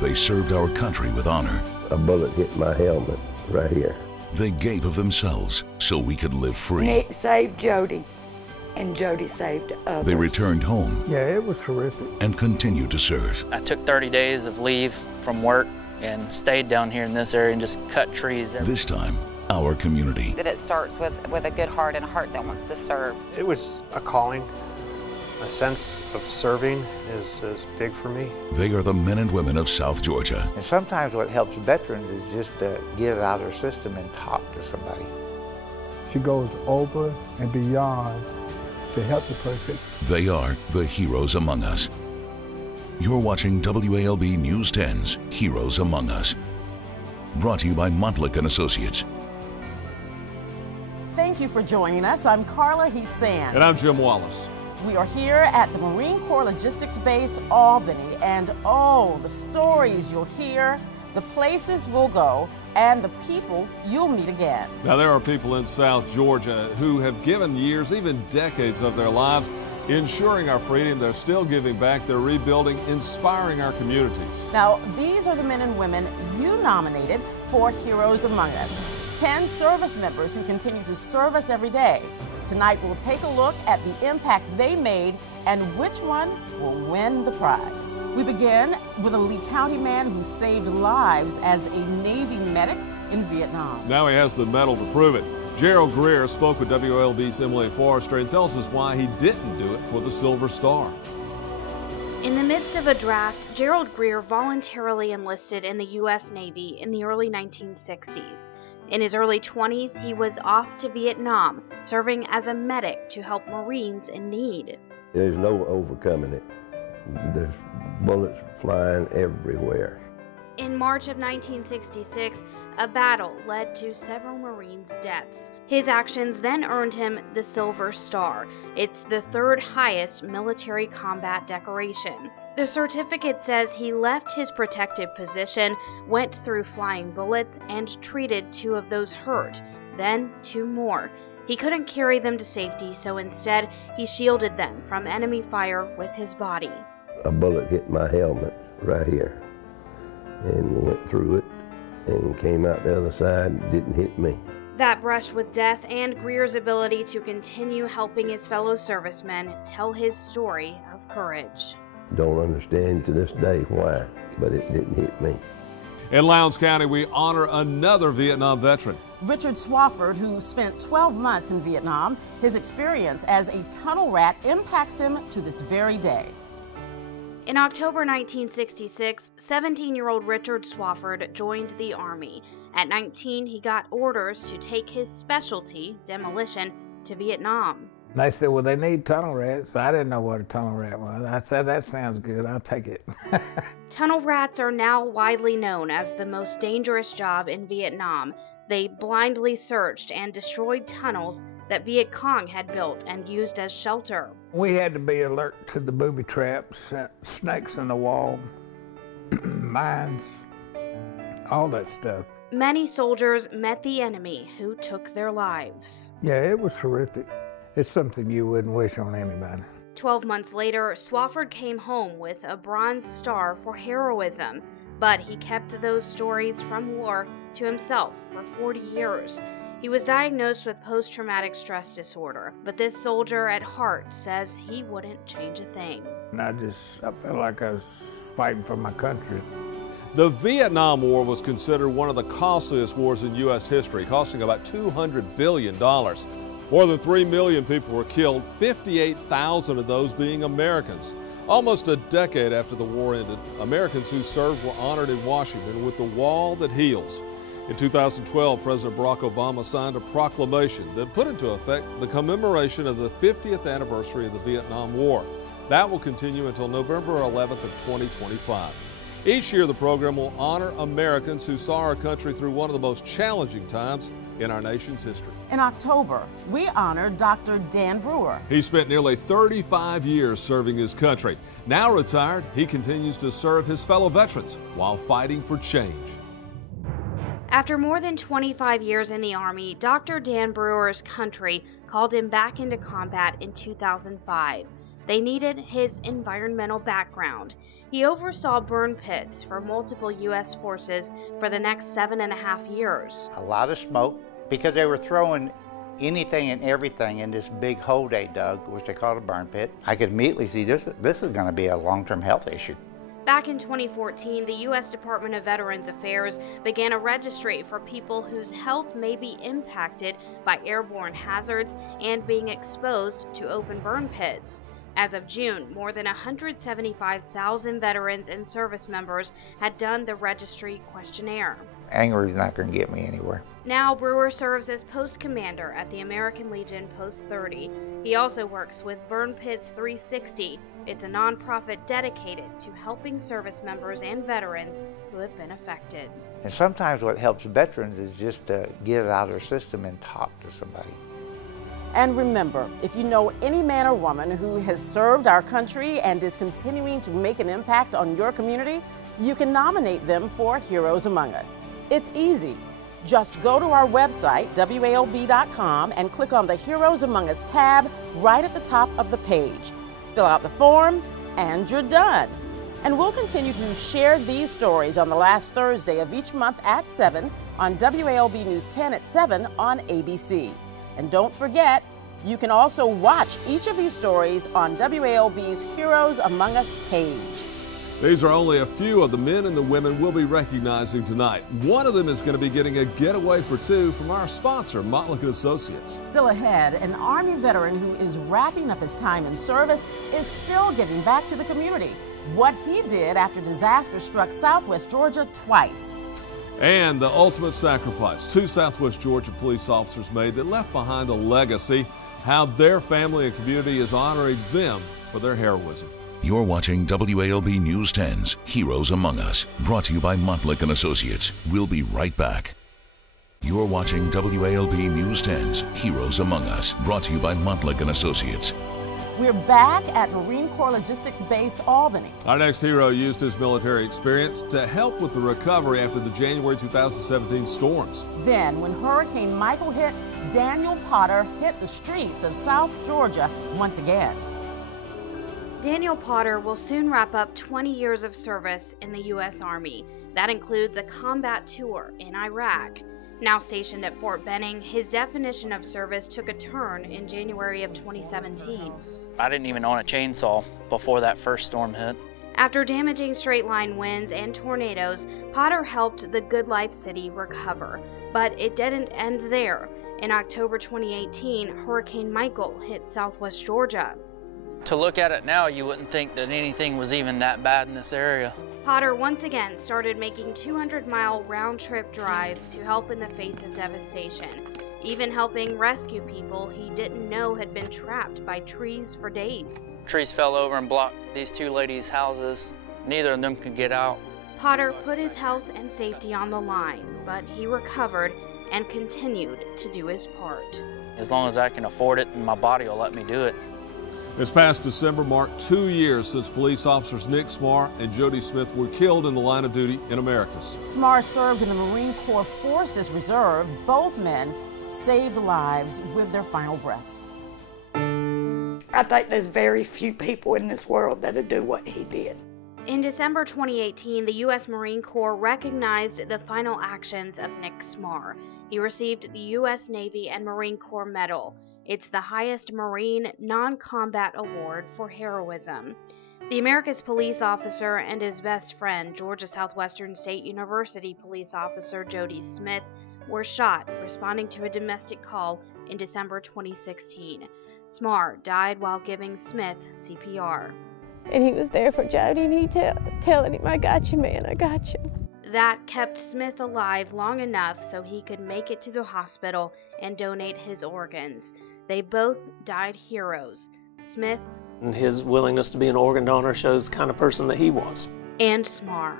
They served our country with honor. A bullet hit my helmet right here. They gave of themselves so we could live free. Nick saved Jody, and Jody saved others. They returned home. Yeah, it was horrific. And continued to serve. I took 30 days of leave from work and stayed down here in this area and just cut trees. This time, our community. That it starts with a good heart and a heart that wants to serve. It was a calling. A sense of serving is big for me. They are the men and women of South Georgia. And sometimes what helps veterans is just to get it out of their system and talk to somebody. She goes over and beyond to help the person. They are the heroes among us. You're watching WALB News 10's Heroes Among Us. Brought to you by Montlick & Associates. Thank you for joining us. I'm Carla Heath-Sands. And I'm Jim Wallace. We are here at the Marine Corps Logistics Base, Albany, and oh, the stories you'll hear, the places we'll go, and the people you'll meet again. Now, there are people in South Georgia who have given years, even decades of their lives, ensuring our freedom. They're still giving back. They're rebuilding, inspiring our communities. Now, these are the men and women you nominated for Heroes Among Us. 10 service members who continue to serve us every day. Tonight, we'll take a look at the impact they made and which one will win the prize. We begin with a Lee County man who saved lives as a Navy medic in Vietnam. Now he has the medal to prove it. Gerald Greer spoke with WALB's Emily Forrester and tells us why he didn't do it for the Silver Star. In the midst of a draft, Gerald Greer voluntarily enlisted in the U.S. Navy in the early 1960s. In his early 20s, he was off to Vietnam, serving as a medic to help Marines in need. There's no overcoming it. There's bullets flying everywhere. In March of 1966, a battle led to several Marines' deaths. His actions then earned him the Silver Star. It's the third highest military combat decoration. The certificate says he left his protective position, went through flying bullets, and treated 2 of those hurt, then 2 more. He couldn't carry them to safety, so instead he shielded them from enemy fire with his body. A bullet hit my helmet right here and went through it and came out the other side, didn't hit me. That brush with death and Greer's ability to continue helping his fellow servicemen tell his story of courage. Don't understand to this day why, but it didn't hit me. In Lowndes County, we honor another Vietnam veteran. Richard Swafford, who spent 12 months in Vietnam, his experience as a tunnel rat impacts him to this very day. In October 1966, 17-year-old Richard Swafford joined the Army. At 19, he got orders to take his specialty, demolition, to Vietnam. And they said, well, they need tunnel rats. I didn't know what a tunnel rat was. I said, that sounds good, I'll take it. Tunnel rats are now widely known as the most dangerous job in Vietnam. They blindly searched and destroyed tunnels that Viet Cong had built and used as shelter. We had to be alert to the booby traps, snakes in the wall, mines, all that stuff. Many soldiers met the enemy who took their lives. Yeah, it was horrific. It's something you wouldn't wish on anybody. 12 months later, Swafford came home with a Bronze Star for heroism, but he kept those stories from war to himself for 40 years. He was diagnosed with post-traumatic stress disorder, but this soldier at heart says he wouldn't change a thing. And I felt like I was fighting for my country. The Vietnam War was considered one of the costliest wars in U.S. history, costing about $200 billion. More than 3 million people were killed, 58,000 of those being Americans. Almost a decade after the war ended, Americans who served were honored in Washington with the Wall that Heals. In 2012, President Barack Obama signed a proclamation that put into effect the commemoration of the 50th anniversary of the Vietnam War. That will continue until November 11th of 2025. Each year, the program will honor Americans who saw our country through one of the most challenging times in our nation's history. In October, we honored Dr. Dan Brewer. He spent nearly 35 years serving his country. Now retired, he continues to serve his fellow veterans while fighting for change. After more than 25 years in the Army, Dr. Dan Brewer's country called him back into combat in 2005. They needed his environmental background. He oversaw burn pits for multiple U.S. forces for the next 7.5 years. A lot of smoke because they were throwing anything and everything in this big hole they dug, which they called a burn pit. I could immediately see this is going to be a long-term health issue. Back in 2014, the U.S. Department of Veterans Affairs began a registry for people whose health may be impacted by airborne hazards and being exposed to open burn pits. As of June, more than 175,000 veterans and service members had done the registry questionnaire. Anger is not going to get me anywhere. Now, Brewer serves as post commander at the American Legion Post 30. He also works with Burn Pits 360. It's a nonprofit dedicated to helping service members and veterans who have been affected. And sometimes what helps veterans is just to get it out of their system and talk to somebody. And remember, if you know any man or woman who has served our country and is continuing to make an impact on your community, you can nominate them for Heroes Among Us. It's easy. Just go to our website, WALB.com, and click on the Heroes Among Us tab right at the top of the page. Fill out the form, and you're done. And we'll continue to share these stories on the last Thursday of each month at 7, on WALB News 10 at 7 on ABC. And don't forget, you can also watch each of these stories on WALB's Heroes Among Us page. These are only a few of the men and the women we'll be recognizing tonight. One of them is going to be getting a getaway for two from our sponsor, Montlick & Associates. Still ahead, an Army veteran who is wrapping up his time in service is still giving back to the community. What he did after disaster struck Southwest Georgia twice. And the ultimate sacrifice 2 Southwest Georgia police officers made that left behind a legacy, how their family and community is honoring them for their heroism. You're watching WALB News 10's Heroes Among Us, brought to you by Montlick & Associates. We'll be right back. You're watching WALB News 10's Heroes Among Us, brought to you by Montlick & Associates. We're back at Marine Corps Logistics Base, Albany. Our next hero used his military experience to help with the recovery after the January 2017 storms. Then, when Hurricane Michael hit, Daniel Potter hit the streets of South Georgia once again. Daniel Potter will soon wrap up 20 years of service in the U.S. Army. That includes a combat tour in Iraq. Now stationed at Fort Benning, his definition of service took a turn in January of 2017. I didn't even own a chainsaw before that first storm hit. After damaging straight-line winds and tornadoes, Potter helped the Good Life City recover. But it didn't end there. In October 2018, Hurricane Michael hit Southwest Georgia. To look at it now, you wouldn't think that anything was even that bad in this area. Potter once again started making 200-mile round-trip drives to help in the face of devastation, even helping rescue people he didn't know had been trapped by trees for days. Trees fell over and blocked these 2 ladies' houses. Neither of them could get out. Potter put his health and safety on the line, but he recovered and continued to do his part. As long as I can afford it and my body will let me do it. This past December marked 2 years since police officers Nick Smar and Jody Smith were killed in the line of duty in Americus. Smar served in the Marine Corps Forces Reserve. Both men saved lives with their final breaths. I think there's very few people in this world that'll do what he did. In December 2018, the U.S. Marine Corps recognized the final actions of Nick Smar. He received the U.S. Navy and Marine Corps Medal. It's the highest Marine non-combat award for heroism. The America's police officer and his best friend, Georgia Southwestern State University police officer Jody Smith, were shot responding to a domestic call in December 2016. Smar died while giving Smith CPR. And he was there for Jody, and he telling him, "I got you, man, I got you." That kept Smith alive long enough so he could make it to the hospital and donate his organs. They both died heroes. Smith and his willingness to be an organ donor shows the kind of person that he was. And Smar.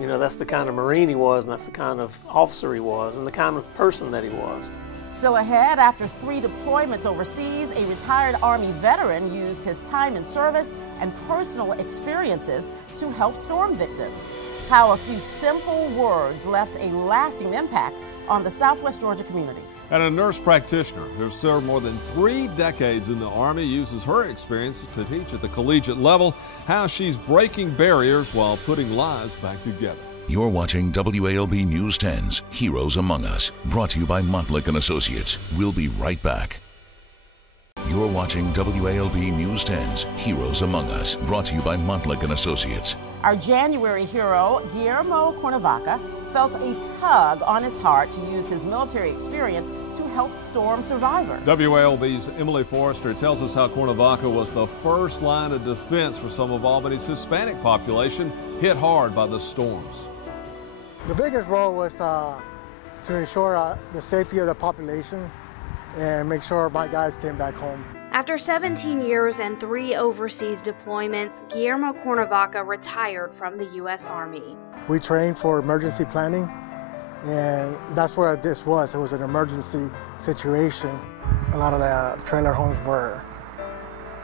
You know, that's the kind of Marine he was, and that's the kind of officer he was, and the kind of person that he was. Still ahead, after 3 deployments overseas, a retired Army veteran used his time in service and personal experiences to help storm victims. How a few simple words left a lasting impact on the Southwest Georgia community. And a nurse practitioner who served more than 3 decades in the Army uses her experience to teach at the collegiate level how she's breaking barriers while putting lives back together. You're watching WALB News 10's Heroes Among Us, brought to you by Montlick & Associates. We'll be right back. You're watching WALB News 10's Heroes Among Us, brought to you by Montlick & Associates. Our January hero, Guillermo Cuernavaca, felt a tug on his heart to use his military experience to help storm survivors. WALB's Emily Forrester tells us how Cuernavaca was the first line of defense for some of Albany's Hispanic population hit hard by the storms. The biggest role was to ensure the safety of the population and make sure my guys came back home. After 17 years and 3 overseas deployments, Guillermo Cuernavaca retired from the U.S. Army. We trained for emergency planning, and that's where this was. It was an emergency situation. A lot of the trailer homes were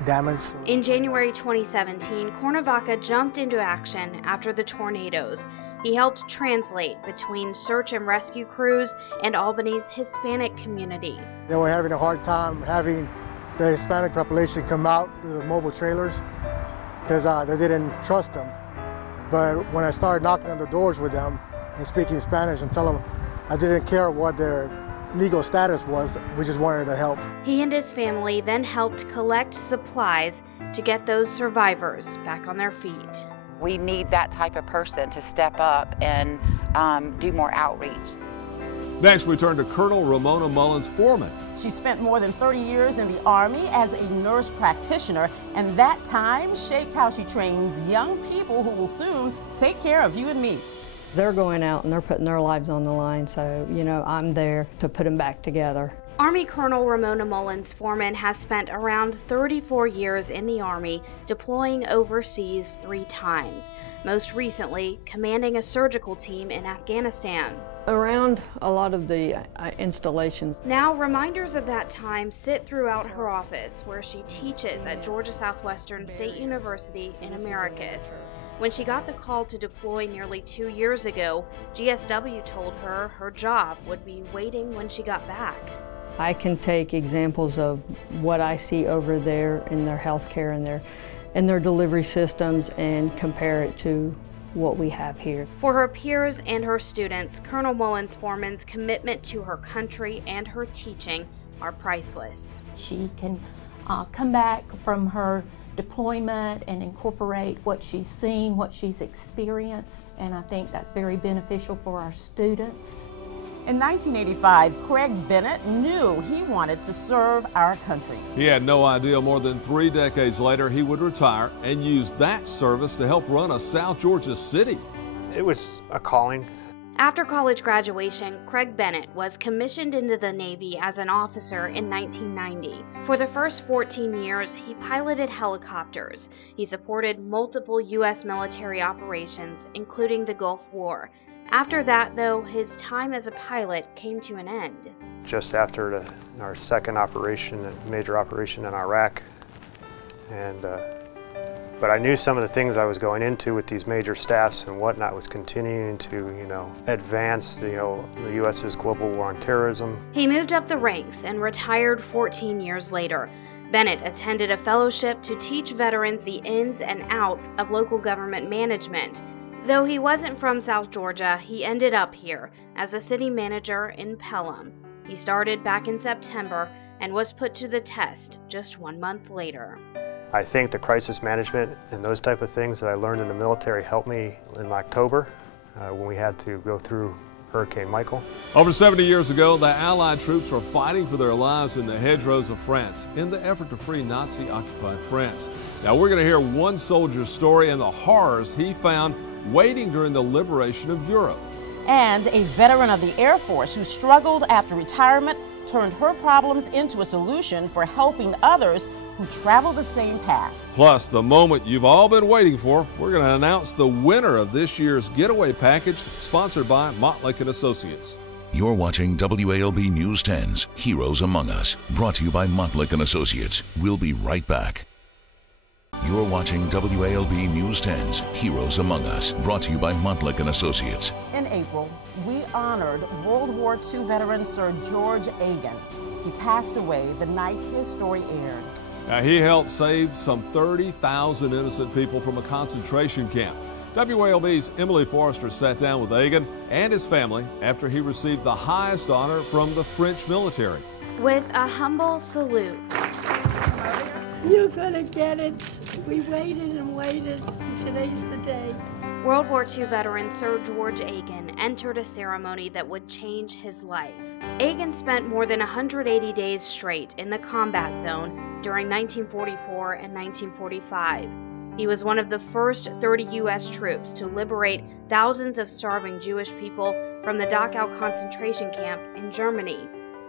damaged. In January 2017, Cuernavaca jumped into action after the tornadoes. He helped translate between search and rescue crews and Albany's Hispanic community. They were having a hard time having the Hispanic population come out to the mobile trailers because they didn't trust them. But when I started knocking on the doors with them and speaking Spanish and telling them I didn't care what their legal status was, we just wanted to help. He and his family then helped collect supplies to get those survivors back on their feet. We need that type of person to step up and do more outreach. Next, we turn to Colonel Ramona Mullins Foreman. She spent more than 30 years in the Army as a nurse practitioner, and that time shaped how she trains young people who will soon take care of you and me. They're going out and they're putting their lives on the line, so, you know, I'm there to put them back together. Army Colonel Ramona Mullins Foreman has spent around 34 years in the Army, deploying overseas 3 times, most recently commanding a surgical team in Afghanistan. Around a lot of the installations. Now, reminders of that time sit throughout her office, where she teaches at Georgia Southwestern State University in Americus. When she got the call to deploy nearly 2 years ago, GSW told her her job would be waiting when she got back. I can take examples of what I see over there in their healthcare and their delivery systems and compare it to what we have here. For her peers and her students, Colonel Mullins Foreman's commitment to her country and her teaching are priceless. She can come back from her deployment and incorporate what she's seen, what she's experienced, and I think that's very beneficial for our students. In 1985, Craig Bennett knew he wanted to serve our country. He had no idea more than 3 decades later he would retire and use that service to help run a South Georgia city. It was a calling. After college graduation, Craig Bennett was commissioned into the Navy as an officer in 1990. For the first 14 years, he piloted helicopters. He supported multiple U.S. military operations, including the Gulf War. After that, though, his time as a pilot came to an end. Just after our second operation, major operation in Iraq, but I knew some of the things I was going into with these major staffs and whatnot was continuing to, advance, the U.S.'s global war on terrorism. He moved up the ranks and retired 14 years later. Bennett attended a fellowship to teach veterans the ins and outs of local government management. Though he wasn't from South Georgia, he ended up here as a city manager in Pelham. He started back in September and was put to the test just 1 month later. I think the crisis management and those type of things that I learned in the military helped me in October when we had to go through Hurricane Michael. Over 70 years ago, the Allied troops were fighting for their lives in the hedgerows of France in the effort to free Nazi-occupied France. Now we're going to hear one soldier's story and the horrors he found waiting during the liberation of Europe. And a veteran of the Air Force who struggled after retirement turned her problems into a solution for helping others who travel the same path. Plus, the moment you've all been waiting for, we're going to announce the winner of this year's getaway package sponsored by Montlick & Associates. You're watching WALB News 10's Heroes Among Us, brought to you by Montlick & Associates. We'll be right back. You're watching WALB News 10's Heroes Among Us, brought to you by Montlick & Associates. In April, we honored World War II veteran Sir George Agan. He passed away the night his story aired. Now, he helped save some 30,000 innocent people from a concentration camp. WALB's Emily Forrester sat down with Agan and his family after he received the highest honor from the French military. With a humble salute. You're gonna get it. We waited and waited, and today's the day. World War II veteran Sir George Agan entered a ceremony that would change his life. Agan spent more than 180 days straight in the combat zone during 1944 and 1945. He was one of the first 30 U.S. troops to liberate thousands of starving Jewish people from the Dachau concentration camp in Germany.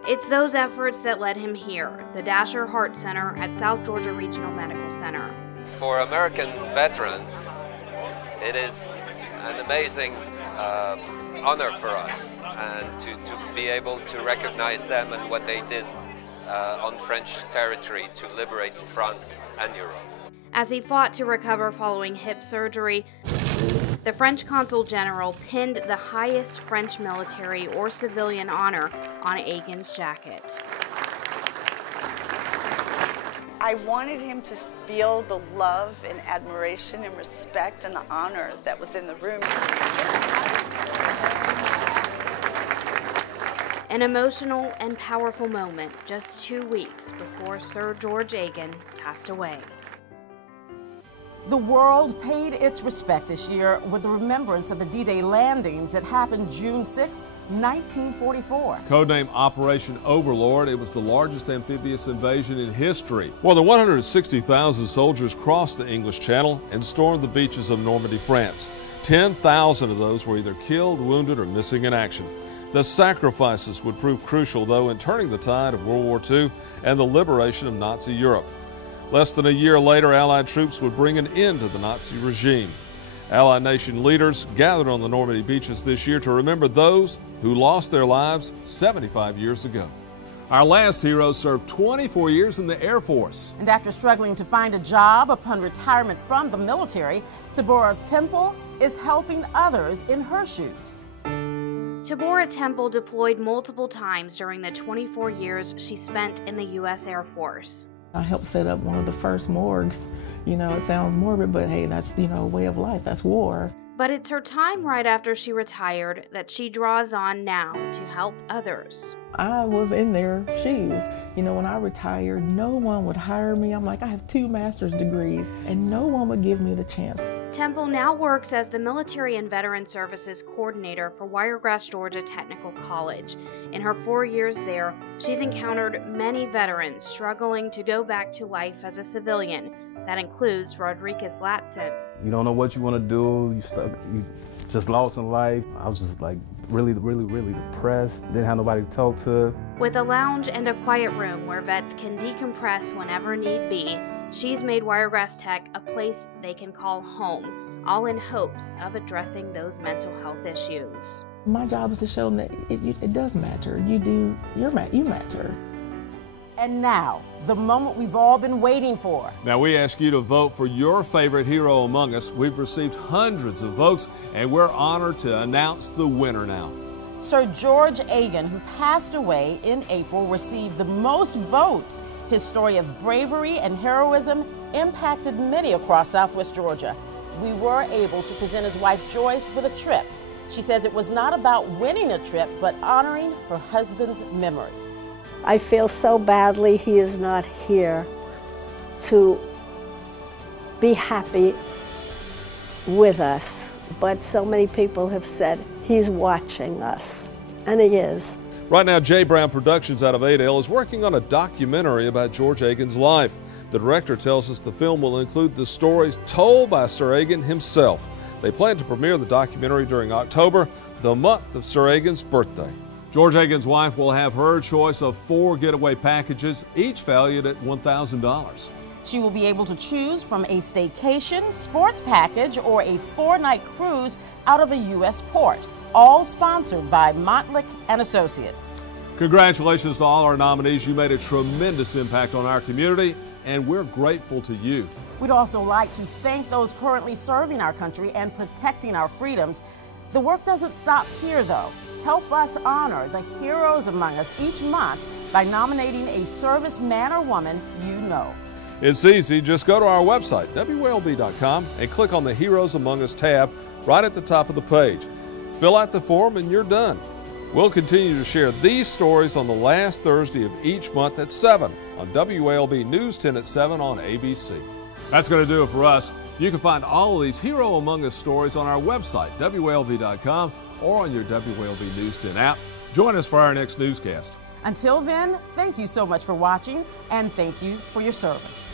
It's those efforts that led him here, the Dasher Heart Center at South Georgia Regional Medical Center. For American veterans, it is an amazing honor for us, and to be able to recognize them and what they did on French territory to liberate France and Europe. As he fought to recover following hip surgery, the French Consul General pinned the highest French military or civilian honor on Agan's jacket. I wanted him to feel the love and admiration and respect and the honor that was in the room. An emotional and powerful moment just 2 weeks before Sir George Agan passed away. The world paid its respect this year with the remembrance of the D-Day landings that happened June 6, 1944. Codenamed Operation Overlord, it was the largest amphibious invasion in history. More than 160,000 soldiers crossed the English Channel and stormed the beaches of Normandy, France. 10,000 of those were either killed, wounded, or missing in action. The sacrifices would prove crucial, though, in turning the tide of World War II and the liberation of Nazi Europe. Less than a year later, Allied troops would bring an end to the Nazi regime. Allied nation leaders gathered on the Normandy beaches this year to remember those who lost their lives 75 years ago. Our last hero served 24 years in the Air Force. And after struggling to find a job upon retirement from the military, Tabora Temple is helping others in her shoes. Tabora Temple deployed multiple times during the 24 years she spent in the U.S. Air Force. I helped set up one of the first morgues. You know, it sounds morbid, but hey, that's, you know, a way of life. That's war. But it's her time right after she retired that she draws on now to help others. I was in their shoes. You know, when I retired, no one would hire me. I'm like, I have 2 master's degrees, and no one would give me the chance. Temple now works as the Military and Veteran Services Coordinator for Wiregrass, Georgia Technical College. In her 4 years there, she's encountered many veterans struggling to go back to life as a civilian. That includes Rodriguez Latson. You don't know what you want to do, you just lost in life. I was just like really depressed, didn't have nobody to talk to. With a lounge and a quiet room where vets can decompress whenever need be, she's made Wiregrass Tech a place they can call home, all in hopes of addressing those mental health issues. My job is to show them that it does matter. You matter. And now, the moment we've all been waiting for. Now we ask you to vote for your favorite hero among us. We've received hundreds of votes, and we're honored to announce the winner now. Sir George Agan, who passed away in April, received the most votes. His story of bravery and heroism impacted many across Southwest Georgia. We were able to present his wife Joyce with a trip. She says it was not about winning a trip, but honoring her husband's memory. I feel so badly he is not here to be happy with us, but so many people have said he's watching us, and he is. Right now, J. Brown Productions out of Adel is working on a documentary about George Agan's life. The director tells us the film will include the stories told by Sir Agan himself. They plan to premiere the documentary during October, the month of Sir Agan's birthday. George Agan's wife will have her choice of 4 getaway packages, each valued at $1,000. She will be able to choose from a staycation, sports package, or a 4-night cruise out of a U.S. port, all sponsored by Montlick & Associates. Congratulations to all our nominees. You made a tremendous impact on our community. and we're grateful to you. We'd also like to thank those currently serving our country and protecting our freedoms. The work doesn't stop here, though. Help us honor the heroes among us each month by nominating a serviceman or woman you know. It's easy. Just go to our website, WALB.com, and click on the Heroes Among Us tab right at the top of the page. Fill out the form and you're done. We'll continue to share these stories on the last Thursday of each month at 7 on WALB News 10 at 7 on ABC. That's going to do it for us. You can find all of these Hero Among Us stories on our website, WALB.com, or on your WALB News 10 app. Join us for our next newscast. Until then, thank you so much for watching, and thank you for your service.